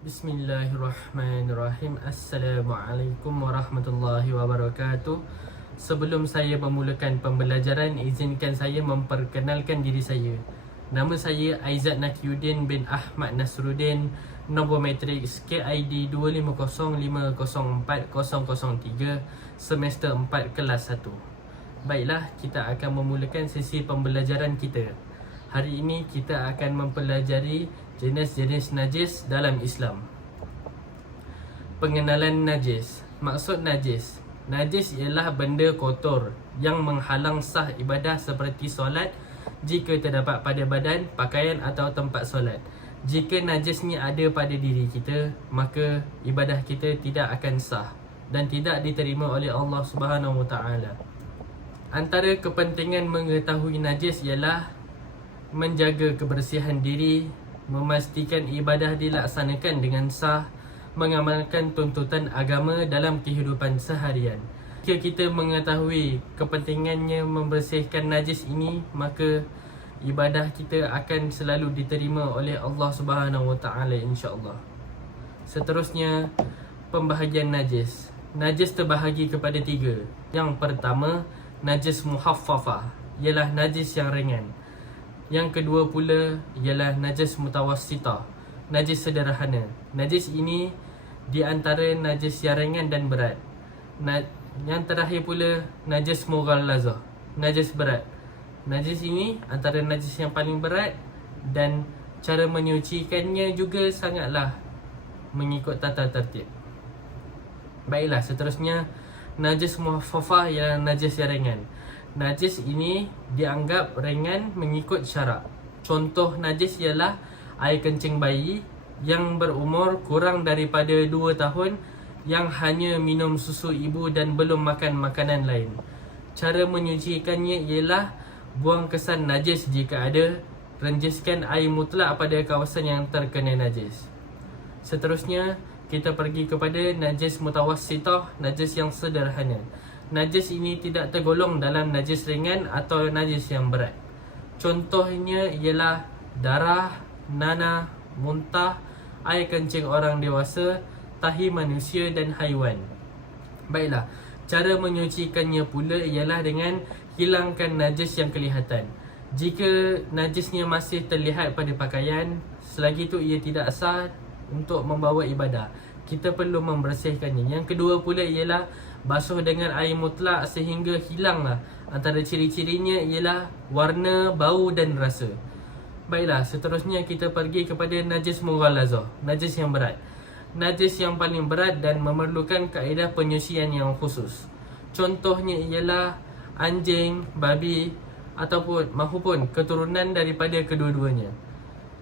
Bismillahirrahmanirrahim. Assalamualaikum warahmatullahi wabarakatuh. Sebelum saya memulakan pembelajaran, izinkan saya memperkenalkan diri saya. Nama saya Aizat Nakiuddin bin Ahmad Nasruddin. Nombor matriks KID 2505040003, semester 4 kelas 1. Baiklah, kita akan memulakan sesi pembelajaran kita. Hari ini kita akan mempelajari jenis-jenis najis dalam Islam. Pengenalan najis. Maksud najis. Najis ialah benda kotor yang menghalang sah ibadah seperti solat jika terdapat pada badan, pakaian atau tempat solat. Jika najis ni ada pada diri kita, maka ibadah kita tidak akan sah dan tidak diterima oleh Allah Subhanahu Wa Taala. Antara kepentingan mengetahui najis ialah menjaga kebersihan diri, memastikan ibadah dilaksanakan dengan sah, mengamalkan tuntutan agama dalam kehidupan seharian. Jika kita mengetahui kepentingannya membersihkan najis ini, maka ibadah kita akan selalu diterima oleh Allah Subhanahu Wa Taala, insya-Allah. Seterusnya, pembahagian najis. Najis terbahagi kepada 3. Yang pertama, najis muhaffafah, ialah najis yang ringan. Yang kedua pula ialah najis mutawassitah, najis sederhana. Najis ini di antara najis yang ringan dan berat. Yang terakhir pula najis mughallazah, najis berat. Najis ini antara najis yang paling berat dan cara menyucikannya juga sangatlah mengikut tata tertib. Baiklah, seterusnya najis muhaffafah ialah najis yang ringan. Najis ini dianggap ringan mengikut syarak. Contoh najis ialah air kencing bayi yang berumur kurang daripada 2 tahun yang hanya minum susu ibu dan belum makan makanan lain. Cara menyucikannya ialah buang kesan najis jika ada, renjiskan air mutlak pada kawasan yang terkena najis. Seterusnya, kita pergi kepada najis mutawassitah, najis yang sederhana. Najis ini tidak tergolong dalam najis ringan atau najis yang berat. Contohnya ialah darah, nanah, muntah, air kencing orang dewasa, tahi manusia dan haiwan. Baiklah, cara menyucikannya pula ialah dengan hilangkan najis yang kelihatan. Jika najisnya masih terlihat pada pakaian, selagi itu ia tidak sah untuk membawa ibadah. Kita perlu membersihkannya. Yang kedua pula ialah basuh dengan air mutlak sehingga hilanglah. Antara ciri-cirinya ialah warna, bau dan rasa. Baiklah, seterusnya kita pergi kepada najis mughallazah, najis yang berat. Najis yang paling berat dan memerlukan kaedah penyucian yang khusus. Contohnya ialah anjing, babi mahupun keturunan daripada kedua-duanya.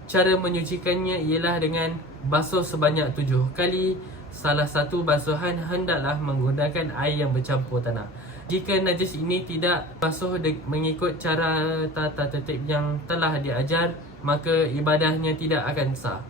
Cara menyucikannya ialah dengan basuh sebanyak 7 kali. Salah satu basuhan hendaklah menggunakan air yang bercampur tanah. Jika najis ini tidak basuh mengikut cara tata tertib yang telah diajar, maka ibadahnya tidak akan sah.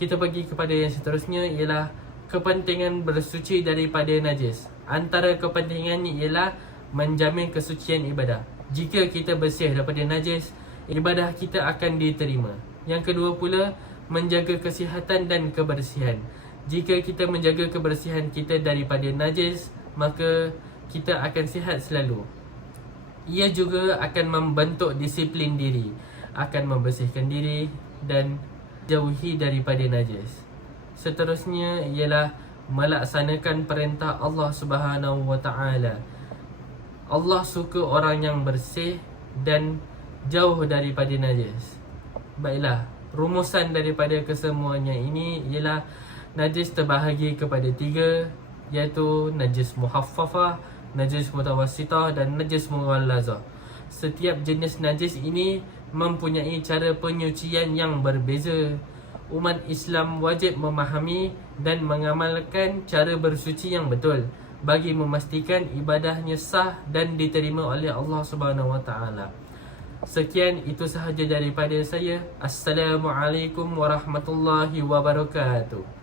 Kita pergi kepada yang seterusnya ialah kepentingan bersuci daripada najis. Antara kepentingannya ialah menjamin kesucian ibadah. Jika kita bersih daripada najis, ibadah kita akan diterima. Yang kedua pula, menjaga kesihatan dan kebersihan. Jika kita menjaga kebersihan kita daripada najis, maka kita akan sihat selalu. Ia juga akan membentuk disiplin diri, akan membersihkan diri dan jauhi daripada najis. Seterusnya ialah melaksanakan perintah Allah Subhanahu Wa Taala. Allah suka orang yang bersih dan jauh daripada najis. Baiklah, rumusan daripada kesemuanya ini ialah najis terbahagi kepada 3, iaitu najis muhaffafah, najis mutawassitah dan najis mughallazah. Setiap jenis najis ini mempunyai cara penyucian yang berbeza. Umat Islam wajib memahami dan mengamalkan cara bersuci yang betul bagi memastikan ibadahnya sah dan diterima oleh Allah Subhanahu Wa Taala. Sekian, itu sahaja daripada saya. Assalamualaikum warahmatullahi wabarakatuh.